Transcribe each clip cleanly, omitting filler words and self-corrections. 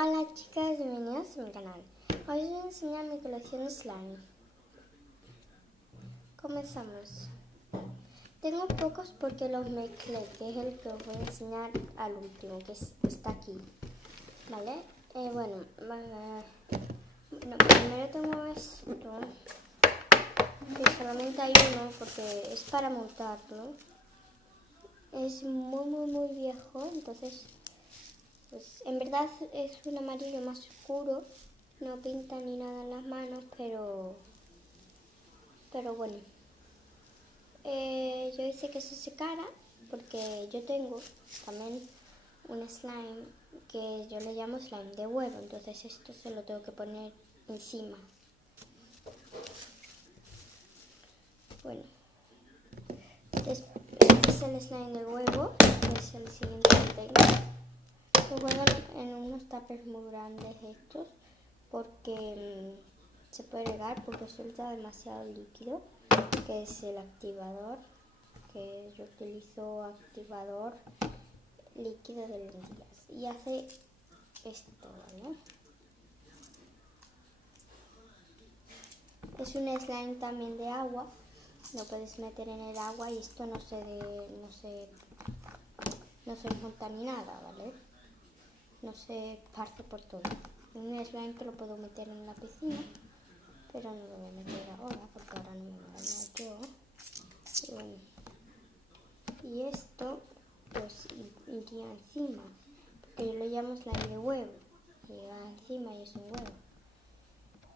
Hola chicas, bienvenidos a mi canal. Hoy os voy a enseñar mi colección de slime. Comenzamos. Tengo pocos porque los mezclé, que es el que os voy a enseñar al último, que está aquí. ¿Vale? Bueno, primero tengo esto, que solamente hay uno porque es para montarlo. Es muy viejo, entonces pues en verdad es un amarillo más oscuro, no pinta ni nada en las manos, pero bueno. Yo hice que se secara porque yo tengo también un slime que yo le llamo slime de huevo, entonces esto se lo tengo que poner encima. Bueno, este es el slime de huevo, que es el siguiente que tengo. Lo juegan en unos tapers muy grandes estos porque se puede regar porque suelta demasiado líquido, que es el activador, que yo utilizo activador líquido de lentillas y hace esto, ¿vale? Es un slime también de agua, lo puedes meter en el agua y esto no se monta ni nada, ¿vale? No se esparce por todo. Un slime que lo puedo meter en la piscina, pero no lo voy a meter ahora porque ahora no me voy a bañar yo. Y bueno, y esto pues iría encima, porque yo lo llamo slime de huevo, y va encima y es un huevo.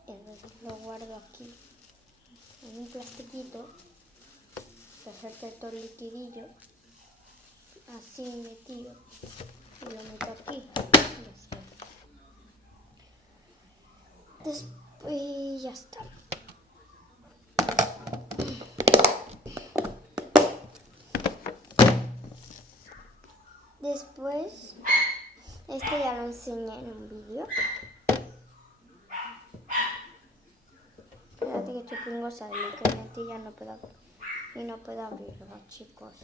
Entonces lo guardo aquí en un plastiquito, que hacerte todo el liquidillo así metido, y lo meto aquí. Y ya está. Después, este ya lo enseñé en un vídeo. Espérate que estoy pringosa de literalmente ya no puedo abrirlo, chicos.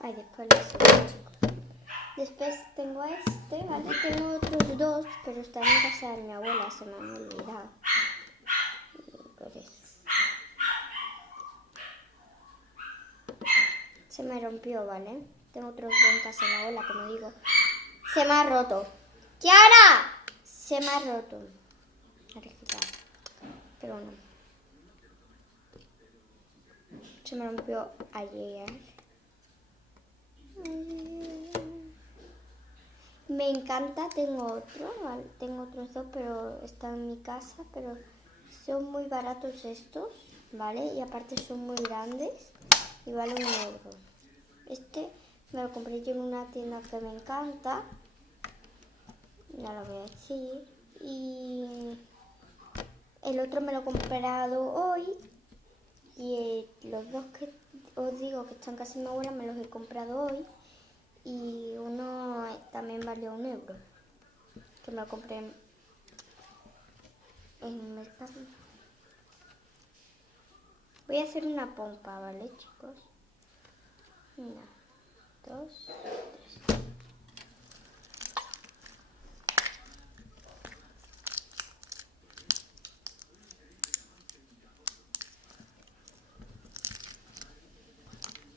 Ay, después lo enseño, chicos. Después tengo este, ¿vale? Tengo otros dos, pero están en casa de mi abuela, se me han olvidado. Por eso. Se me rompió, ¿vale? Tengo otros dos en casa de mi abuela, como digo. Se me ha roto. ¡Kiara! Se me ha roto. Pero no. Se me rompió ayer. Me encanta, tengo otro, ¿vale? Tengo otros dos, pero están en mi casa, pero son muy baratos estos, ¿vale? Y aparte son muy grandes y valen €1. Este me lo compré yo en una tienda que me encanta, ya lo voy a decir, y el otro me lo he comprado hoy, y los dos que os digo que están casi en mi abuela me los he comprado hoy, y uno también valió €1, que me lo compré en Mercado. Voy a hacer una pompa, ¿vale, chicos? 1, 2, 3.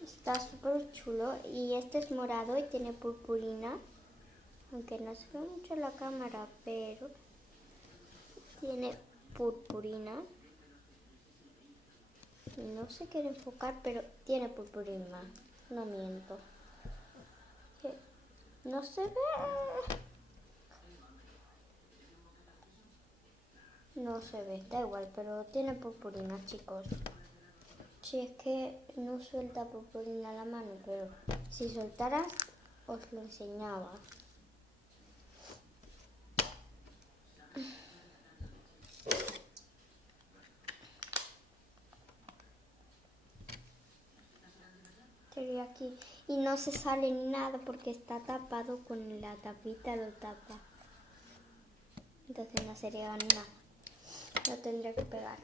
Está súper chulo y este es morado y tiene purpurina, aunque no se ve mucho en la cámara, pero tiene purpurina. No se quiere enfocar, pero tiene purpurina, no miento. No se ve. No se ve, da igual, pero tiene purpurina, chicos. Si es que no suelta purpurina la mano, pero si soltaras os lo enseñaba. Sería aquí y no se sale ni nada porque está tapado con la tapita, lo tapa. Entonces no sería nada. Lo tendría que pegar.